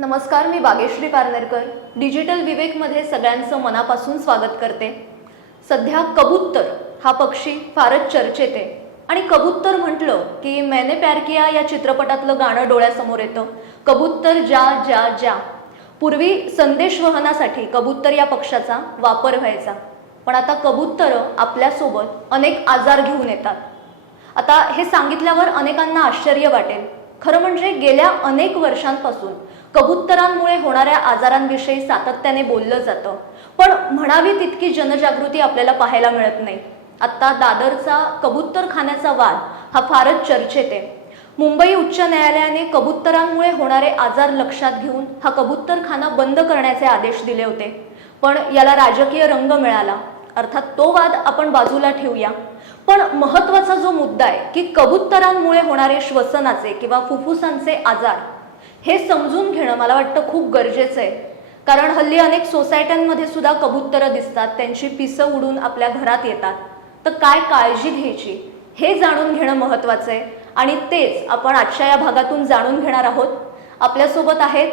नमस्कार मी बागेश्री पारनेरकर. डिजिटल विवेकमध्ये सगळ्यांचं मनापासून स्वागत करते. सध्या कबूतर हा पक्षी फारच चर्चेत. आहे आणि कबूतर म्हटलं की मैंने प्यार किया या चित्रपटातलं गाणं डोळ्यासमोर येतं. कबूतर ज्या ज्या ज्या पूर्वी संदेश वहनासाठी कबूतर या पक्षाचा वापर व्हायचा. पण आता कबूतर आपल्यासोबत अनेक आजार घेऊन येतात. आता हे सांगितल्यावर अनेकांना आश्चर्य वाटेल. खरं म्हणजे गेल्या अनेक वर्षांपासून कबुतरांमुळे होणाऱ्या आजारांविषयी सातत्याने बोललं जातं. पण म्हणावी तितकी जनजागृती आपल्याला पाहायला मिळत नाही. आत्ता दादरचा कबुतरखान्याचा वाद हा फारच चर्चेत आहे. मुंबई उच्च न्यायालयाने कबुतरांमुळे होणारे आजार लक्षात घेऊन हा कबुतरखाना बंद करण्याचे आदेश दिले होते. पण याला राजकीय रंग मिळाला. अर्थात तो वाद आपण बाजूला ठेवूया. पण महत्त्वाचा जो मुद्दा आहे की कबुतरांमुळे होणारे श्वसनाचे किंवा फुफ्फुसांचे आजार हे समजून घेणं मला वाटतं खूप गरजेचं आहे. कारण हल्ली अनेक सोसायट्यांमध्ये सुद्धा कबुतरं दिसतात त्यांची पिसं उडून आपल्या घरात येतात. तर काय काळजी घ्यायची? हे जाणून घेणं महत्वाचं आहे. आणि तेच आपण आजच्या या भागातून जाणून घेणार आहोत. आपल्यासोबत आहेत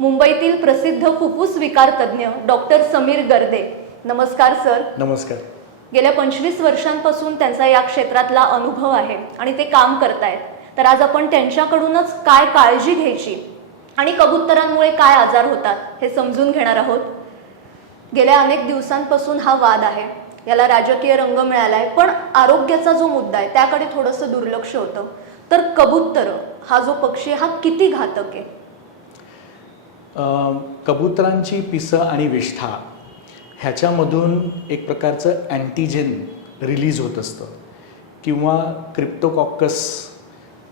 मुंबईतील प्रसिद्ध फुफ्फुस विकार तज्ज्ञ डॉक्टर समीर गर्दे. नमस्कार सर. नमस्कार. गेल्या पंचवीस वर्षांपासून त्यांचा या क्षेत्रातला अनुभव आहे आणि ते काम करतायत. तर आज आपण त्यांच्याकडूनच काय काळजी घ्यायची आणि कबुतरांमुळे काय आजार होतात हे समजून घेणार आहोत. गेल्या अनेक दिवसांपासून हा वाद आहे. याला राजकीय रंग मिळाला आहे पण आरोग्याचा जो मुद्दा आहे त्याकडे थोडंसं दुर्लक्ष होतं. तर कबूतर हा जो पक्षी हा किती घातक आहे? कबुतरांची पिसं आणि विष्ठा ह्याच्यामधून एक प्रकारचं अँटीजेन रिलीज होत असतं. किंवा क्रिप्टोकॉकस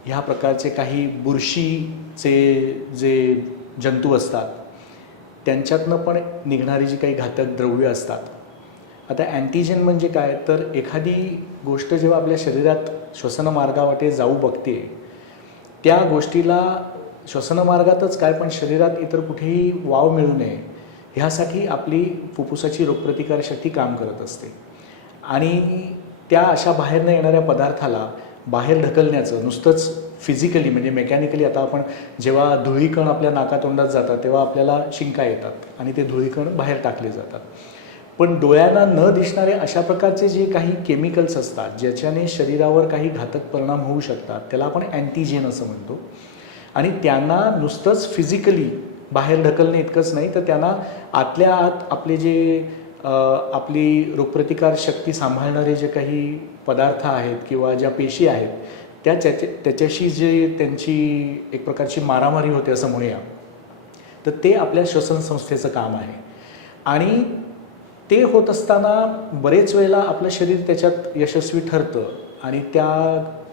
ह्या प्रकारचे काही बुरशीचे जे जंतू असतात त्यांच्यातनं पण निघणारी जी काही घातक द्रव्य असतात. आता अँटीजेन म्हणजे काय? तर एखादी गोष्ट जेव्हा आपल्या शरीरात श्वसनमार्गावाटे जाऊ बघते त्या गोष्टीला श्वसनमार्गातच काय पण शरीरात इतर कुठेही वाव मिळू नये ह्यासाठी आपली फुफ्फुसाची रोगप्रतिकारशक्ती काम करत असते. आणि त्या अशा बाहेरनं येणाऱ्या पदार्थाला बाहेर ढकलण्याचं नुसतंच फिजिकली म्हणजे मेकॅनिकली आता आपण जेव्हा धुळीकण आपल्या नाकातोंडात जातात तेव्हा आपल्याला शिंका येतात आणि ते धुळीकण बाहेर टाकले जातात. पण डोळ्यांना न दिसणारे अशा प्रकारचे जे काही केमिकल्स असतात ज्याच्याने शरीरावर काही घातक परिणाम होऊ शकतात त्याला आपण अँटीजेन असं म्हणतो. आणि त्यांना नुसतंच फिजिकली बाहेर ढकलणे इतकंच नाही तर त्यांना आतल्या आत आपले जे आपली रोगप्रतिकार शक्ती सांभाळणारे जे काही पदार्थ आहेत किंवा ज्या पेशी आहेत त्या त्याच्या त्याच्याशी जे त्यांची एक प्रकारची मारामारी होते असं म्हणूया तर ते आपल्या श्वसन संस्थेचं काम आहे. आणि ते होत असताना बरेच वेळेला आपलं शरीर त्याच्यात यशस्वी ठरतं आणि त्या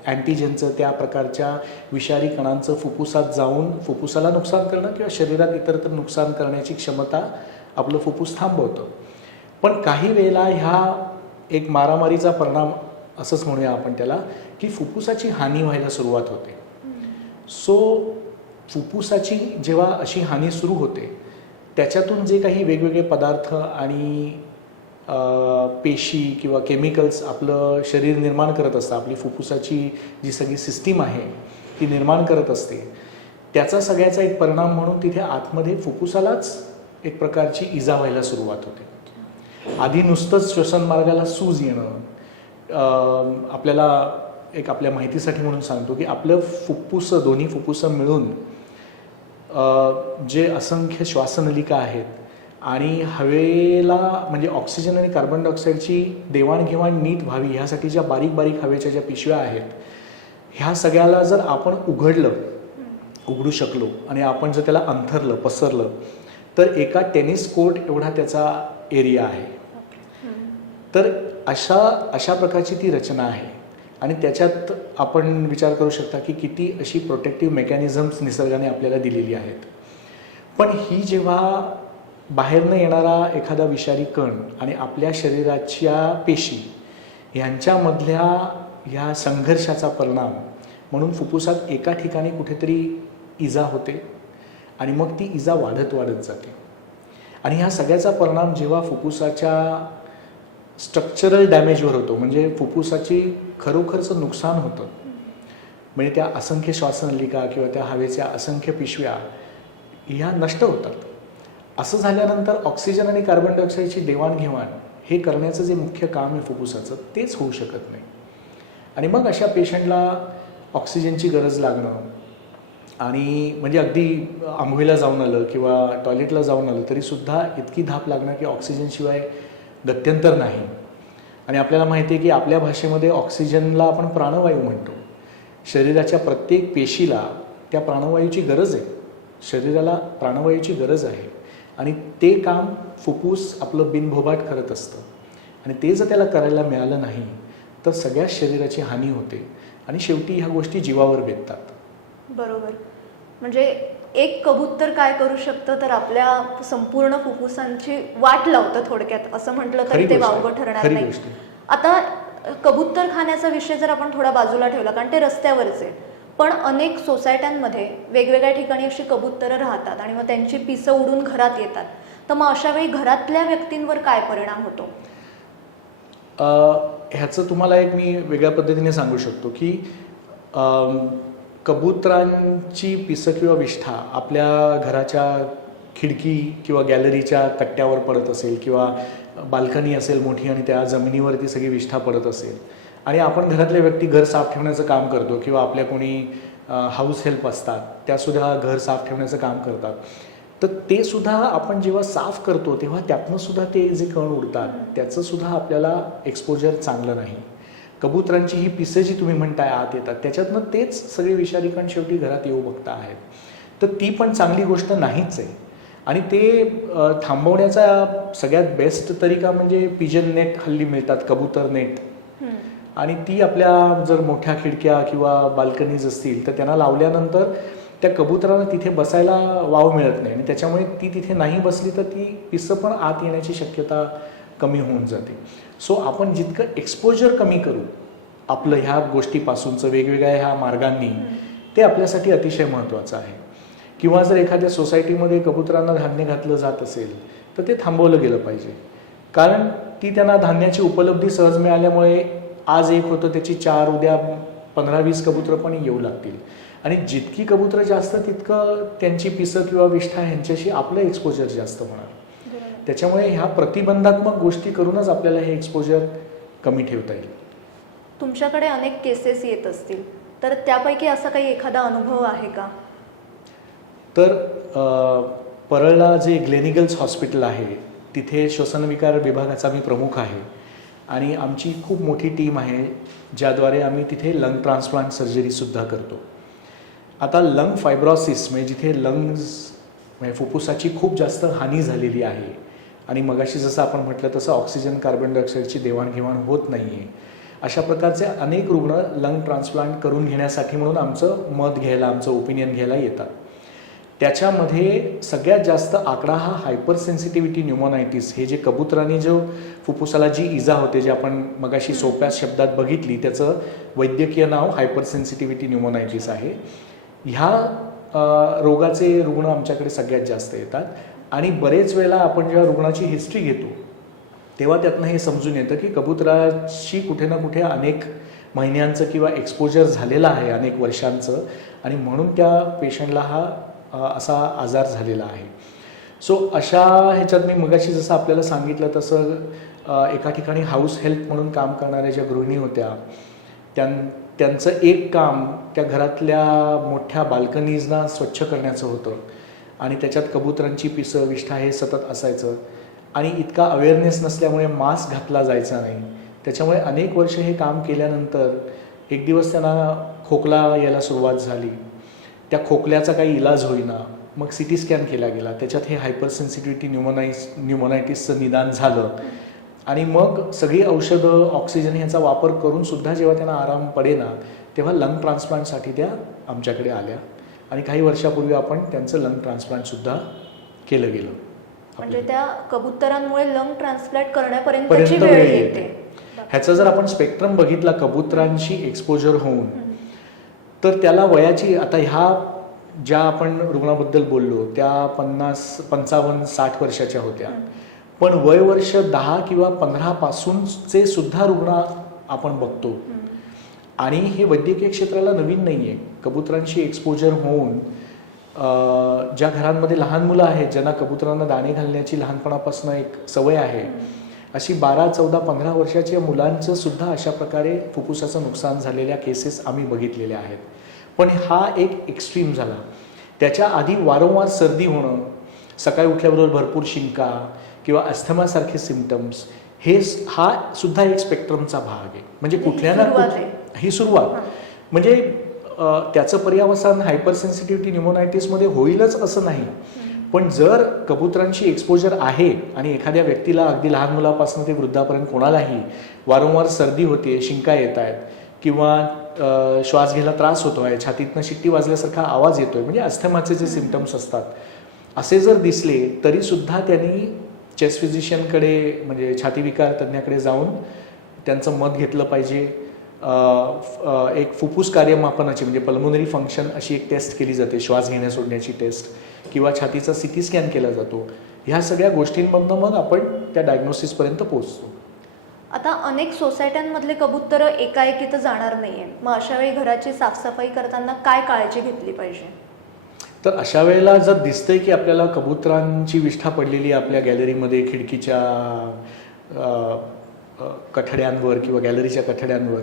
अँटीजेनचं त्या प्रकारच्या विषारी कणांचं फुफ्फुसात जाऊन फुफ्फुसाला नुकसान करणं किंवा शरीरात इतरत्र नुकसान करण्याची क्षमता आपलं फुफ्फुस थांबवतं. पण काही वेळेला ह्या एक मारामारीचा परिणाम असंच म्हणूया आपण त्याला की फुफ्फुसाची हानी व्हायला सुरुवात होते. सो फुफ्फुसाची जेव्हा अशी हानी सुरू होते त्याच्यातून जे काही वेगवेगळे पदार्थ आणि पेशी किंवा केमिकल्स आपलं शरीर निर्माण करत असतं आपली फुफ्फुसाची जी सगळी सिस्टीम आहे ती निर्माण करत असते त्याचा सगळ्याचा एक परिणाम म्हणून तिथे आतमध्ये फुफ्फुसालाच एक प्रकारची इजा व्हायला सुरुवात होते. आधी नुसतंच श्वसन मार्गाला सूज येणं आपल्याला एक आपल्या माहितीसाठी म्हणून सांगतो की आपलं फुप्फुसं दोन्ही फुप्फुसं मिळून जे असंख्य श्वासनलिका आहेत आणि हवेला म्हणजे ऑक्सिजन आणि कार्बन डायऑक्साईडची देवाणघेवाण नीट व्हावी ह्यासाठी ज्या बारीक बारीक हवेच्या ज्या पिशव्या आहेत ह्या सगळ्याला जर आपण उघडलं उघडू शकलो आणि आपण जर त्याला अंथरलं पसरलं तर एका टेनिस कोर्ट एवढा त्याचा एरिया आहे. तर अशा अशा प्रकारची ती रचना आहे. आणि त्याच्यात आपण विचार करू शकता की किती अशी प्रोटेक्टिव्ह मेकॅनिझम्स निसर्गाने आपल्याला दिलेली आहेत. पण ही जेव्हा बाहेरनं येणारा एखादा विषारी कण आणि आपल्या शरीराच्या पेशी यांच्यामधल्या ह्या संघर्षाचा परिणाम म्हणून फुफ्फुसात एका ठिकाणी कुठेतरी इजा होते आणि मग ती इजा वाढत वाढत जाते. आणि ह्या सगळ्याचा परिणाम जेव्हा फुफ्फुसाच्या स्ट्रक्चरल डॅमेजवर होतो म्हणजे फुफ्फुसाची खरोखरचं नुकसान होतं म्हणजे त्या असंख्य श्वासनलिका किंवा त्या हवेच्या असंख्य पिशव्या ह्या नष्ट होतात. असं झाल्यानंतर ऑक्सिजन आणि कार्बन डायऑक्साईडची देवाणघेवाण हे करण्याचं जे मुख्य काम आहे फुफ्फुसाचं तेच होऊ शकत नाही. आणि मग अशा पेशंटला ऑक्सिजनची गरज लागणं आणि म्हणजे अगदी आंघोळीला जाऊन आलं किंवा टॉयलेटला जाऊन आलं तरीसुद्धा इतकी धाप लागणं की ऑक्सिजनशिवाय गत्यंतर नाही. आणि आपल्याला माहिती आहे की आपल्या भाषेमध्ये ऑक्सिजनला आपण प्राणवायू म्हणतो. शरीराच्या प्रत्येक पेशीला त्या प्राणवायूची गरज आहे. शरीराला प्राणवायूची गरज आहे. आणि ते काम फुफ्फुस आपलं बिनभोबाट करत असतं. आणि ते जर त्याला करायला मिळालं नाही तर सगळ्याच शरीराची हानी होते. आणि शेवटी ह्या गोष्टी जीवावर बेततात. बरोबर. म्हणजे एक कबूतर काय करू शकतं तर आपल्या संपूर्ण फुफ्फुसांची वाट लावतं थोडक्यात. असं म्हटलं तरी ते. वावगं ठरणार नाही. आता कबूतर खाण्याचा विषय जर आपण थोडा बाजूला ठेवला कारण ते रस्त्यावरच. आहे पण अनेक सोसायट्यांमध्ये वेगवेगळ्या ठिकाणी अशी कबुतरं राहतात आणि मग त्यांची पिसं उडून घरात येतात. तर मग अशा वेळी घरातल्या व्यक्तींवर काय परिणाम होतो? ह्याचं तुम्हाला एक मी वेगळ्या पद्धतीने सांगू शकतो की कबुतरांची पिसं किंवा विष्ठा आपल्या घराच्या खिडकी किंवा गॅलरीच्या कट्ट्यावर पडत असेल किंवा बाल्कनी असेल मोठी आणि त्या जमिनीवरती सगळी विष्ठा पडत असेल. आणि आपण घरातल्या व्यक्ती घर साफ ठेवण्याचं काम करतो किंवा आपल्या कोणी हाऊस हेल्प असतात त्यासुद्धा घर साफ ठेवण्याचं काम करतात. तर ते सुद्धा आपण जेव्हा साफ करतो तेव्हा त्यातनं सुद्धा ते जे कण उडतात त्याचंसुद्धा आपल्याला एक्सपोजर चांगलं नाही. कबुतरांची ही पिसं जी तुम्ही म्हणताय आत येतात त्याच्यातनं तेच सगळे विषारी कण शेवटी घरात येऊ बघता आहेत. तर ती पण चांगली गोष्ट नाहीच आहे. आणि ते थांबवण्याचा सगळ्यात बेस्ट तरीका म्हणजे पिजन नेट हल्ली मिळतात कबूतर नेट. आणि ती आपल्या जर मोठ्या खिडक्या किंवा बाल्कनीज असतील तर त्यांना लावल्यानंतर त्या कबुतराला तिथे बसायला वाव मिळत नाही. आणि त्याच्यामुळे ती तिथे नाही बसली तर ती पिसं पण आत येण्याची शक्यता कमी होऊन जाते. सो आपण जितकं एक्सपोजर कमी करू आपलं ह्या गोष्टीपासूनचं वेगवेगळ्या ह्या मार्गांनी ते आपल्यासाठी अतिशय महत्त्वाचं आहे. किंवा जर एखाद्या सोसायटीमध्ये कबुतरांना धान्य घातलं जात असेल तर ते थांबवलं गेलं पाहिजे. कारण ती त्यांना धान्याची उपलब्धी सहज मिळाल्यामुळे आज एक होतं त्याची चार उद्या पंधरा वीस कबुतरं पण येऊ लागतील. आणि जितकी कबुतरं जास्त तितकं त्यांची पिसं किंवा विष्ठा ह्यांच्याशी आपलं एक्सपोजर जास्त होणार. त्याच्यामुळे ह्या प्रतिबंधात्मक गोष्टी करूनच आपल्याला हे एक्सपोजर कमी ठेवता येईल. तुमच्याकडे अनेक केसेस येत असतील. तर त्यापैकी असा काही एखादा अनुभव आहे का? तर परळला जे ग्लेनिगल्स हॉस्पिटल आहे तिथे श्वसनविकार विभागाचा मी प्रमुख आहे. आणि आमची खूप मोठी टीम आहे ज्याद्वारे आम्ही तिथे लंग ट्रान्सप्लांट सर्जरीसुद्धा करतो. आता लंग फायब्रॉसिस म्हणजे जिथे लंग्स म्हणजे फुफ्फुसाची खूप जास्त हानी झालेली आहे आणि मगाशी जसं आपण म्हटलं तसं ऑक्सिजन कार्बन डायऑक्साईडची देवाणघेवाण होत नाही आहे अशा प्रकारचे अनेक रुग्ण लंग ट्रान्सप्लांट करून घेण्यासाठी म्हणून आमचं मत घ्यायला आमचं ओपिनियन घ्यायला येतात. त्याच्यामध्ये सगळ्यात जास्त आकडा हा हायपर सेन्सिटिव्हिटी न्युमोनायटिस हे जे कबुतराने जो फुफ्फुसाला जी इजा होते जे आपण मगाशी सोप्या शब्दात बघितली त्याचं वैद्यकीय नाव हायपर सेन्सिटिव्हिटी न्युमोनायटिस आहे. ह्या रोगाचे रुग्ण आमच्याकडे सगळ्यात जास्त येतात. आणि बरेच वेळेला आपण जेव्हा रुग्णाची हिस्ट्री घेतो तेव्हा त्यातनं हे समजून येतं की कबुतराशी कुठे ना कुठे अनेक महिन्यांचं किंवा एक्सपोजर झालेलं आहे अनेक वर्षांचं. आणि म्हणून त्या पेशंटला हा असा आजार झालेला आहे. सो अशा ह्याच्यात मी मगाशी जसं आपल्याला सांगितलं तसं एका ठिकाणी हाऊस हेल्प म्हणून काम करणाऱ्या ज्या गृहिणी होत्या त्यां त्यांचं एक काम त्या घरातल्या मोठ्या बाल्कनीजना स्वच्छ करण्याचं होतं. आणि त्याच्यात कबुतरांची पिसं विष्ठा हे सतत असायचं. आणि इतका अवेअरनेस नसल्यामुळे मास्क घातला जायचा नाही. त्याच्यामुळे अनेक वर्ष हे काम केल्यानंतर एक दिवस त्यांना खोकला यायला सुरुवात झाली. त्या खोकल्याचा काही इलाज होईना. मग सी टी स्कॅन केला गेला. त्याच्यात हे हायपर सेन्सिटिव्हिटी न्युमोनाइस न्युमोनायटिसचं निदान झालं. आणि मग सगळी औषधं ऑक्सिजन ह्याचा वापर करून सुद्धा जेव्हा त्यांना आराम पडेना तेव्हा लंग ट्रान्सप्लांटसाठी त्या आमच्याकडे आल्या. आणि काही वर्षापूर्वी आपण त्यांचं लंग ट्रान्सप्लांटसुद्धा केलं गेलं. म्हणजे त्या कबुतरांमुळे लंग ट्रान्सप्लांट करण्यापर्यंतची पर्यंत वेळ येते. ह्याचा जर आपण स्पेक्ट्रम बघितला कबुतरांशी एक्सपोजर होऊन तर त्याला वयाची आता ह्या ज्या आपण रुग्णाबद्दल बोललो त्या पन्नास पंचावन्न साठ वर्षाच्या होत्या. पण वय वर्ष दहा किंवा पंधरा पासूनचे सुद्धा रुग्ण आपण बघतो. आणि हे वैद्यकीय क्षेत्राला नवीन नाही आहे कबुतरांशी एक्सपोजर होऊन ज्या घरांमध्ये लहान मुलं आहेत ज्यांना कबुतरांना दाणे घालण्याची लहानपणापासून एक सवय आहे अशी बारा चौदा पंधरा वर्षाच्या मुलांचं सुद्धा अशा प्रकारे फुफ्फुसाचं नुकसान झालेल्या केसेस आम्ही बघितलेल्या आहेत पण हा एक एक्स्ट्रीम झाला त्याच्या आधी वारंवार सर्दी होणं सकाळी उठल्याबरोबर भरपूर शिंका किंवा अस्थमासारखे सिमटम्स हे हा सुद्धा एक स्पेक्ट्रमचा भाग आहे म्हणजे कुठल्या ना. ही सुरुवात. म्हणजे त्याचं पर्यावसान हायपर सेन्सिटिव्हिटी न्युमोनायटिसमध्ये होईलच असं नाही. पण जर कबुतरांची एक्सपोजर आहे आणि एखाद्या व्यक्तीला अगदी लहान मुलापासून ते वृद्धापर्यंत कोणालाही वारंवार सर्दी होते शिंका येत आहेत किंवा श्वास घ्यायला त्रास होतो आहे छातीतनं शिट्टी वाजल्यासारखा आवाज येतोय म्हणजे अस्थमाचे जे सिमटम्स असतात असे जर दिसले तरी सुद्धा त्यांनी चेस्ट फिजिशियनकडे म्हणजे छातीविकार तज्ज्ञाकडे जाऊन त्यांचं मत घेतलं पाहिजे. एक फुफ्फुस कार्यमापनाची म्हणजे पल्मोनरी फंक्शन अशी एक टेस्ट केली जाते श्वास घेण्या सोडण्याची टेस्ट किंवा छातीचा सिटी स्कॅन केला जातो. ह्या सगळ्या गोष्टींमधनं मग आपण त्या डायग्नोसिसपर्यंत पोहोचतो. आता अनेक सोसायट्यांमधले कबूतर एकाएकी तर जाणार नाहीये. मग अशा वेळी घराची साफसफाई करताना काय काळजी घेतली पाहिजे? तर अशा वेळेला जर दिसतंय की आपल्याला कबुतरांची विष्ठा पडलेली आहे आपल्या गॅलरीमध्ये खिडकीच्या कठड्यांवर किंवा गॅलरीच्या कठड्यांवर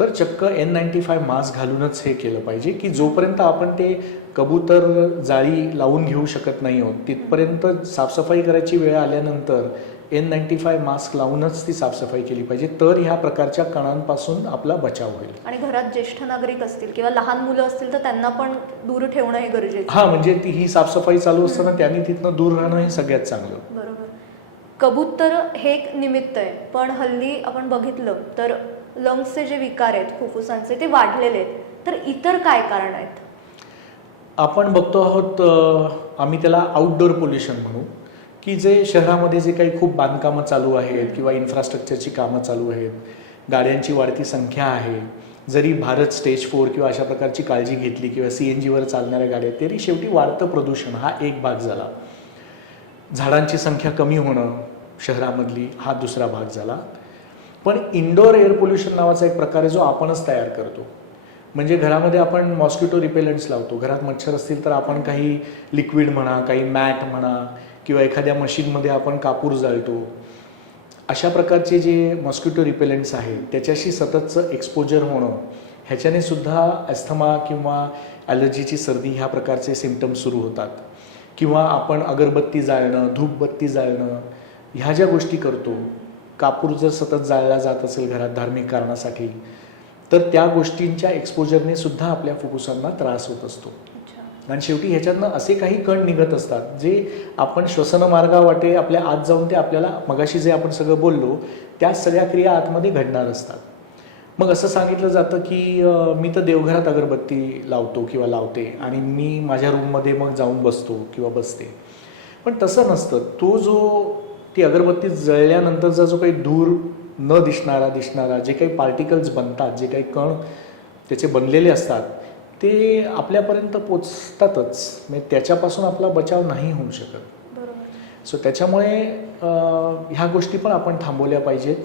तर चक्क एन नाईन्टी फाय मास्क घालूनच हे केलं पाहिजे की जोपर्यंत आपण ते कबूतर जाळी लावून घेऊ शकत नाही आहोत तिथपर्यंत साफसफाई करायची वेळ आल्यानंतर एन नाईन्टी फाय मास्क लावूनच ती साफसफाई केली पाहिजे. तर ह्या प्रकारच्या कणांपासून आपला बचाव होईल. आणि घरात ज्येष्ठ नागरिक असतील किंवा लहान मुलं असतील तर त्यांना पण दूर ठेवणं हे गरजेचं हा म्हणजे ती ही साफसफाई चालू असताना त्यांनी तिथनं दूर राहणं हे सगळ्यात चांगलं. बरोबर. कबूतर हे एक निमित्त आहे. पण हल्ली आपण बघितलं तर लंग्सचे जे विकार आहेत फुफ्फुसांचे ते वाढलेले आहेत. तर इतर काय कारण आहेत? आपण बघतो आहोत आम्ही त्याला आउटडोअर पोल्युशन म्हणू की जे शहरामध्ये जे काही खूप बांधकामं चालू आहेत किंवा इन्फ्रास्ट्रक्चरची कामं चालू आहेत गाड्यांची वाढती संख्या आहे जरी भारत स्टेज फोर किंवा अशा प्रकारची काळजी घेतली किंवा सी एन जीवर चालणाऱ्या गाड्या तरी शेवटी वाढतं प्रदूषण हा एक भाग झाला. झाडांची संख्या कमी होणं शहरामधली हा दुसरा भाग झाला. पण इंडोर एअर पोल्युशन नावाचा एक प्रकार आहे जो आपणच तयार करतो. म्हणजे घरामध्ये आपण मॉस्किटो रिपेलंट्स लावतो. घरात मच्छर असतील तर आपण काही लिक्विड म्हणा काही मॅट म्हणा किंवा एखाद्या मशीनमध्ये आपण कापूर जाळतो. अशा प्रकारचे जे मॉस्किटो रिपेलंट्स आहेत त्याच्याशी सततचं एक्सपोजर होणं ह्याच्याने सुद्धा ॲस्थमा किंवा ॲलर्जीची सर्दी ह्या प्रकारचे सिमटम्स सुरू होतात. किंवा आपण अगरबत्ती जाळणं धूपबत्ती जाळणं ह्या ज्या गोष्टी करतो कापूर जर सतत जाळला जात असेल घरात धार्मिक कारणासाठी तर त्या गोष्टींच्या एक्सपोजरने सुद्धा आपल्या फुफ्फुसांना त्रास होत असतो. आणि शेवटी ह्याच्यातनं असे काही कण निघत असतात जे आपण श्वसनमार्गावाटे आपल्या आत जाऊन ते आपल्याला मगाशी जे आपण सगळं बोललो त्या सगळ्या क्रिया आतमध्ये घडणार असतात. मग असं सांगितलं जातं की मी तर देवघरात अगरबत्ती लावतो किंवा लावते आणि मी माझ्या रूममध्ये मग जाऊन बसतो किंवा बसते. पण तसं नसतं. तो जो ती अगरबत्ती जळल्यानंतरचा जो काही धूर न दिसणारा दिसणारा जे काही पार्टिकल्स बनतात जे काही कण त्याचे बनलेले असतात ते आपल्यापर्यंत पोचतातच. म्हणजे त्याच्यापासून आपला बचाव नाही होऊ शकत. बरोबर. सो त्याच्यामुळे ह्या गोष्टी पण आपण थांबवल्या पाहिजेत.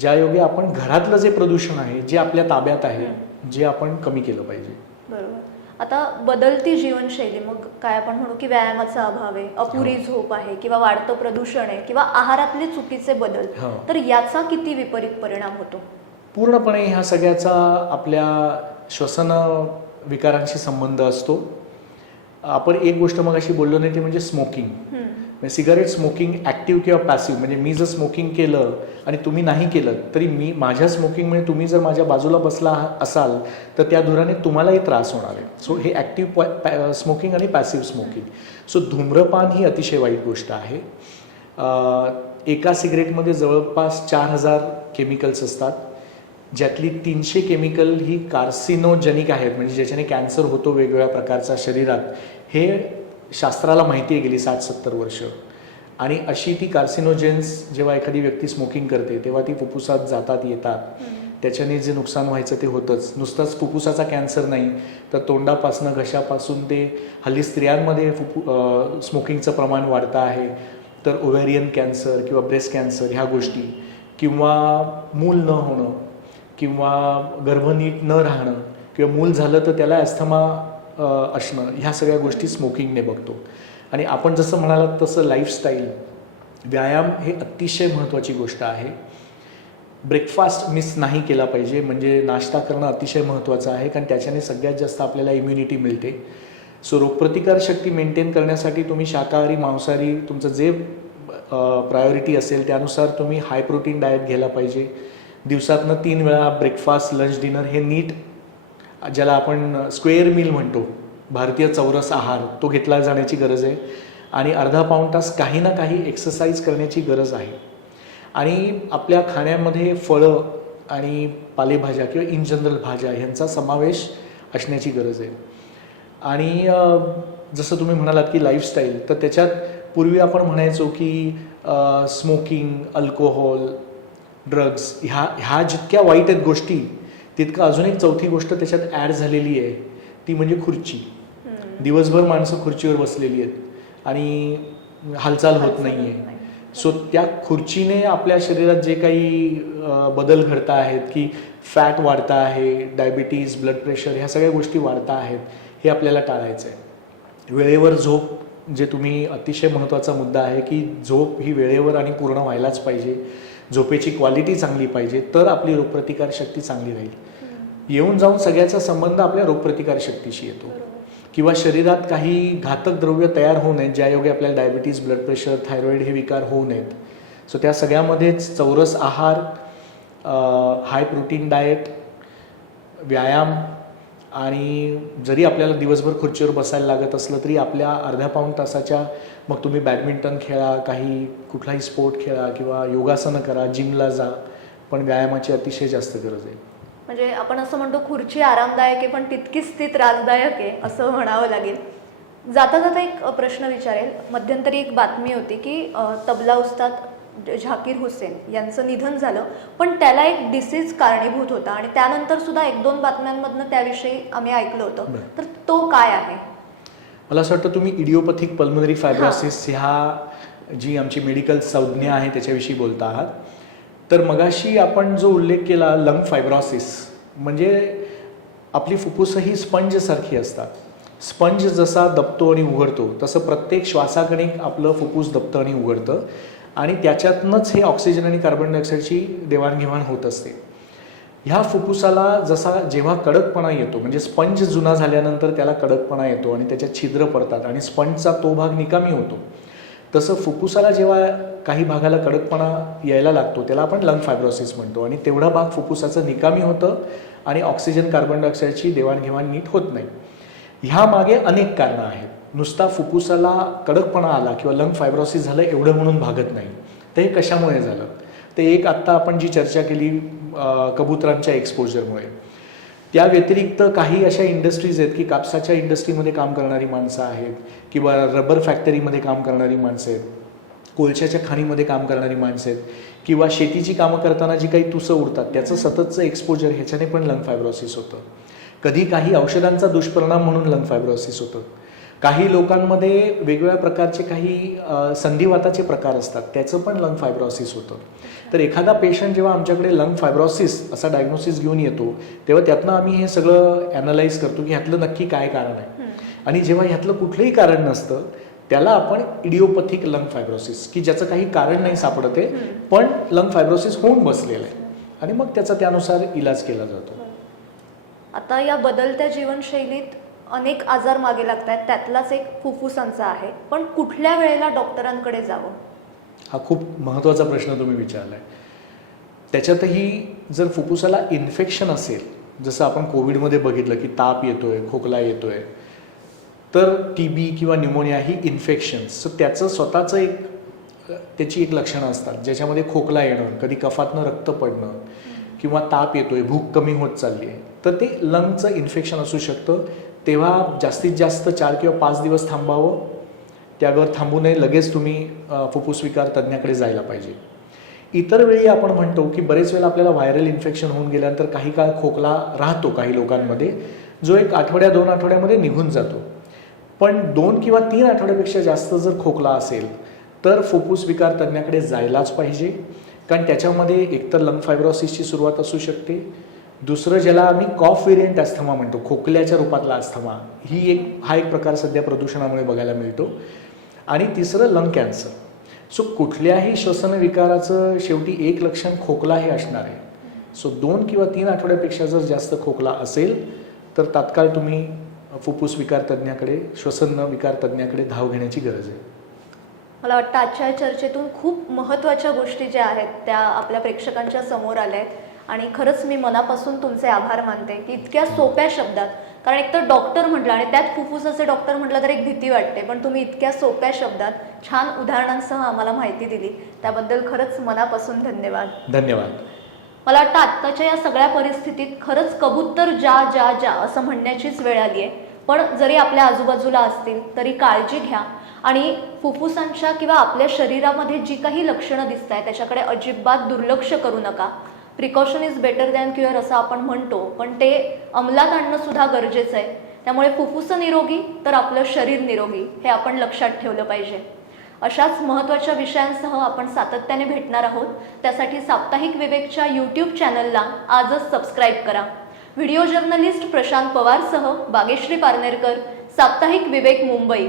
ज्यायोगे आपण घरातलं जे प्रदूषण आहे जे आपल्या ताब्यात आहे जे आपण कमी केलं पाहिजे. बरोबर. आता बदलती जीवनशैली मग काय आपण म्हणू की व्यायामाचा अभाव आहे अपुरी झोप आहे किंवा वाढतं प्रदूषण आहे किंवा आहारातले चुकीचे बदल हो. तर याचा किती विपरीत परिणाम होतो पूर्णपणे ह्या सगळ्याचा आपल्या श्वसन विकारांशी संबंध असतो आपण एक गोष्ट मग अशी बोललो नाही ती म्हणजे स्मोकिंग. म्हणजे सिगारेट स्मोकिंग ॲक्टिव्ह किंवा पॅसिव्ह म्हणजे मी जर स्मोकिंग केलं आणि तुम्ही नाही केलं तरी मी माझ्या स्मोकिंगमुळे तुम्ही जर माझ्या बाजूला बसला असाल तर त्या धुराने तुम्हालाही त्रास होणार आहे. सो हे ॲक्टिव्ह स्मोकिंग आणि पॅसिव्ह स्मोकिंग. सो धूम्रपान ही अतिशय वाईट गोष्ट आहे. एका सिगरेटमध्ये जवळपास चार हजार केमिकल्स असतात ज्यातली तीनशे केमिकल ही कार्सिनोजेनिक आहेत म्हणजे ज्याच्याने कॅन्सर होतो वेगवेगळ्या प्रकारचा शरीरात. हे शास्त्राला माहिती आहे गेली साठ सत्तर वर्ष. आणि अशी ती कार्सिनोजेन्स जेव्हा एखादी व्यक्ती स्मोकिंग करते तेव्हा ती फुफ्फुसात जातात येतात. त्याच्याने जे नुकसान व्हायचं ते होतंच. नुसताच फुफ्फुसाचा कॅन्सर नाही तर तोंडापासनं घशापासून ते हल्ली स्त्रियांमध्ये फुफ्फु स्मोकिंगचं प्रमाण वाढतं आहे. तर ओव्हेरियन कॅन्सर किंवा ब्रेस्ट कॅन्सर ह्या गोष्टी. किंवा मूल न होणं किंवा गर्भ नीट न राहणं किंवा मूल झालं तर त्याला ॲस्थमा असणं ह्या सगळ्या गोष्टी स्मोकिंगने बघतो. आणि आपण जसं म्हणालात तसं लाईफस्टाईल व्यायाम हे अतिशय महत्त्वाची गोष्ट आहे. ब्रेकफास्ट मिस नाही केला पाहिजे म्हणजे नाश्ता करणं अतिशय महत्त्वाचं आहे कारण त्याच्याने सगळ्यात जास्त आपल्याला इम्युनिटी मिळते. सो रोगप्रतिकार शक्ती मेंटेन करण्यासाठी तुम्ही शाकाहारी मांसाहारी तुमचं जे प्रायोरिटी असेल त्यानुसार तुम्ही हाय प्रोटीन डाएट घ्यायला पाहिजे. दिवसातनं तीन वेळा ब्रेकफास्ट लंच डिनर हे नीट ज्याला आपण स्क्वेअर मील म्हणतो भारतीय चौरस आहार तो घेतला जाण्याची गरज आहे. आणि अर्धा पाऊण तास काही ना काही एक्सरसाइज करण्याची गरज आहे. आणि आपल्या खाण्यामध्ये फळं आणि पालेभाज्या किंवा इन जनरल भाज्या ह्यांचा समावेश असण्याची गरज आहे. आणि जसं तुम्ही म्हणालात की लाईफस्टाईल तर त्याच्यात पूर्वी आपण म्हणायचो की स्मोकिंग अल्कोहोल ड्रग्स ह्या ह्या जितक्या वाईट आहेत गोष्टी तितकं अजून एक चौथी गोष्ट त्याच्यात ॲड झालेली आहे ती म्हणजे खुर्ची. दिवसभर माणसं खुर्चीवर बसलेली आहेत आणि हालचाल होत नाही आहे. सो त्या खुर्चीने आपल्या शरीरात जे काही बदल घडता आहेत की फॅट वाढता आहे डायबिटीज ब्लड प्रेशर ह्या सगळ्या गोष्टी वाढता आहेत हे आपल्याला टाळायचं आहे वेळेवर झोप जे तुम्ही अतिशय महत्त्वाचा मुद्दा आहे की झोप ही वेळेवर आणि पूर्ण व्हायलाच पाहिजे झोपेची क्वालिटी चांगली पाहिजे तर आपली रोगप्रतिकार शक्ती चांगली राहील. येऊन जाऊन सगळ्याचा संबंध आपल्या रोगप्रतिकार शक्तीशी येतो. किंवा शरीरात काही घातक द्रव्य तयार होऊ नयेत ज्यायोगे आपल्याला डायबिटीज ब्लड प्रेशर थायरॉईड हे विकार होऊ नयेत. सो त्या सगळ्यामध्येच चौरस आहार हाय प्रोटीन डाएट व्यायाम आणि जरी आपल्याला दिवसभर खुर्चीवर बसायला लागत असलं तरी आपल्या अर्ध्या पाऊण तासाच्या मग तुम्ही बॅडमिंटन खेळा काही कुठलाही स्पोर्ट खेळा किंवा योगासनं करा जिमला जा पण व्यायामाची अतिशय जास्त गरज आहे. म्हणजे आपण असं म्हणतो खुर्ची आरामदायक आहे पण तितकीच ती त्रासदायक आहे असं म्हणावं लागेल. जाता जाता एक प्रश्न विचारेल. मध्यंतरी एक बातमी होती की तबला उस्ताद झाकीर हुसेन यांचं निधन झालं पण त्याला एक डिसीज कारणीभूत होता आणि त्यानंतर सुद्धा एक दोन बातम्यांमधनं त्याविषयी आम्ही ऐकलं होतं. तर तो काय आहे? मला असं वाटतं तुम्ही इडिओपॅथिक पल्मनरी फायब्रोसिस ह्या जी आमची मेडिकल संज्ञा आहे त्याच्याविषयी बोलता आहात. तर मगाशी आपण जो उल्लेख केला लंग फायब्रॉसिस म्हणजे आपली फुफ्फुसं ही स्पंजसारखी असतात. स्पंज जसा दबतो आणि उघडतो तसं प्रत्येक श्वासाकणिक आपलं फुफ्फुस दबतं आणि उघडतं. आणि त्याच्यातनंच हे ऑक्सिजन आणि कार्बन डायऑक्साईडची देवाणघेवाण होत असते. ह्या फुफ्फुसाला जसा जेव्हा कडकपणा येतो म्हणजे स्पंज जुना झाल्यानंतर त्याला कडकपणा येतो आणि त्याच्यात छिद्र पडतात आणि स्पंजचा तो भाग निकामी होतो. तसं फुफ्फुसाला जेव्हा काही भागाला कडकपणा यायला लागतो त्याला आपण लंग फायब्रोसिस म्हणतो. आणि तेवढा भाग फुफ्फुसाचं निकामी होतं आणि ऑक्सिजन कार्बन डायऑक्साईडची देवाणघेवाण नीट होत नाही. ह्या मागे अनेक कारणं आहेत. नुसता फुफ्फुसाला कडकपणा आला किंवा लंग फायब्रोसिस झालं एवढं म्हणून भागत नाही. तर हे कशामुळे झालं? ते एक आत्ता आपण जी चर्चा केली कबुतरांच्या एक्सपोजरमुळे त्या व्यतिरिक्त काही अशा इंडस्ट्रीज आहेत की कापसाच्या इंडस्ट्रीमध्ये काम करणारी माणसं आहेत किंवा रबर फॅक्टरीमध्ये काम करणारी माणसं आहेत. कोळशाच्या खाणीमध्ये काम करणारी माणसं आहेत. किंवा शेतीची कामं करताना जी काही तुसं उडतात त्याचं सततचं एक्सपोजर ह्याच्याने पण लंग फायब्रोसिस होतं. कधी काही औषधांचा दुष्परिणाम म्हणून लंग फायब्रोसिस होतं. काही लोकांमध्ये वेगवेगळ्या प्रकारचे काही संधिवाताचे प्रकार असतात त्याचं पण लंग फायब्रोसिस होतं. तर एखादा पेशंट जेव्हा आमच्याकडे लंग फायब्रोसिस असा डायग्नोसिस घेऊन येतो तेव्हा त्यातनं आम्ही हे सगळं ॲनालाइज करतो की ह्यातलं नक्की काय कारण आहे. आणि जेव्हा ह्यातलं कुठलंही कारण नसतं त्याला आपण इडिओपॅथिक लंग फायब्रोसिस की ज्याचं काही कारण नाही सापडत आहे. पण लंग फायब्रोसिस होऊन बसलेलं आहे. आणि मग त्याचा त्यानुसार इलाज केला जातो. आता या बदलत्या जीवनशैलीत अनेक आजार मागे लागत आहेत त्यातलाच एक फुफ्फुसांचा आहे. पण कुठल्या वेळेला डॉक्टरांकडे जावं? हा खूप महत्त्वाचा प्रश्न तुम्ही विचारलाय. त्याच्यातही जर फुफ्फुसाला इन्फेक्शन असेल जसं आपण कोविडमध्ये बघितलं की ताप येतोय खोकला येतोय तर टी बी किंवा न्युमोनिया ही इन्फेक्शन्स सो त्याचं स्वतःचं एक त्याची एक लक्षणं असतात. ज्याच्यामध्ये खोकला येणं कधी कफातनं रक्त पडणं किंवा ताप येतोय भूक कमी होत चालली आहे तर ते लंगचं इन्फेक्शन असू शकतं. तेव्हा जास्तीत जास्त चार किंवा पाच दिवस थांबावं. त्यावर थांबू नये. लगेच तुम्ही फुफ्फुस विकार तज्ज्ञाकडे जायला पाहिजे. इतर वेळी आपण म्हणतो की बरेच वेळेला आपल्याला व्हायरल इन्फेक्शन होऊन गेल्यानंतर काही काळ खोकला राहतो काही लोकांमध्ये. जो एक आठवड्या दोन आठवड्यामध्ये निघून जातो. पण दोन किंवा तीन आठवड्यापेक्षा जास्त जर खोकला असेल तर फुफ्फुस विकार तज्ज्ञाकडे जायलाच पाहिजे. कारण त्याच्यामध्ये एकतर लंग फायब्रोसिसची सुरुवात असू शकते. दुसरं ज्याला आम्ही कॉफ व्हेरियंट अस्थमा म्हणतो खोकल्याच्या रूपातला अस्थमा ही एक हा एक प्रकार सध्या प्रदूषणामुळे बघायला मिळतो. आणि तिसरं लंग कॅन्सर सो कुठल्याही श्वसन विकाराचं शेवटी एक लक्षण खोकला हे असणार आहे. सो दोन किंवा तीन आठवड्यापेक्षा जर जास्त खोकला असेल तर तात्काळ तुम्ही फुफ्फुस विकार तज्ज्ञाकडे श्वसन विकार तज्ज्ञाकडे धाव घेण्याची गरज आहे. मला वाटतं आजच्या चर्चेतून खूप महत्त्वाच्या गोष्टी ज्या आहेत त्या आपल्या प्रेक्षकांच्या समोर आल्या आहेत. आणि खरंच मी मनापासून तुमचे आभार मानते की इतक्या सोप्या शब्दात कारण एक तर डॉक्टर म्हटलं आणि त्यात फुफ्फुसाचे डॉक्टर म्हटलं तर एक भीती वाटते पण तुम्ही इतक्या सोप्या शब्दात छान उदाहरणांसह आम्हाला माहिती दिली. त्याबद्दल खरंच मनापासून धन्यवाद. धन्यवाद. मला वाटतं आत्ताच्या या सगळ्या परिस्थितीत खरंच कबूतर जा जा जा असं म्हणण्याचीच वेळ आली आहे. पण जरी आपल्या आजूबाजूला असतील तरी काळजी घ्या. आणि फुफ्फुसांच्या किंवा आपल्या शरीरामध्ये जी काही लक्षणं दिसत आहे त्याच्याकडे अजिबात दुर्लक्ष करू नका. Precaution is better than cure असं आपण म्हणतो पण ते अंमलात आणणं सुद्धा गरजेचं आहे. त्यामुळे फुफ्फुस निरोगी तर आपलं शरीर निरोगी हे आपण लक्षात ठेवलं पाहिजे. अशाच महत्त्वाच्या विषयांसह आपण सातत्याने भेटणार आहोत. त्यासाठी साप्ताहिक विवेकच्या यूट्यूब चॅनलला आजच सबस्क्राईब करा. व्हिडिओ जर्नलिस्ट प्रशांत पवारसह बागेश्री पारनेरकर साप्ताहिक विवेक मुंबई.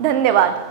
धन्यवाद.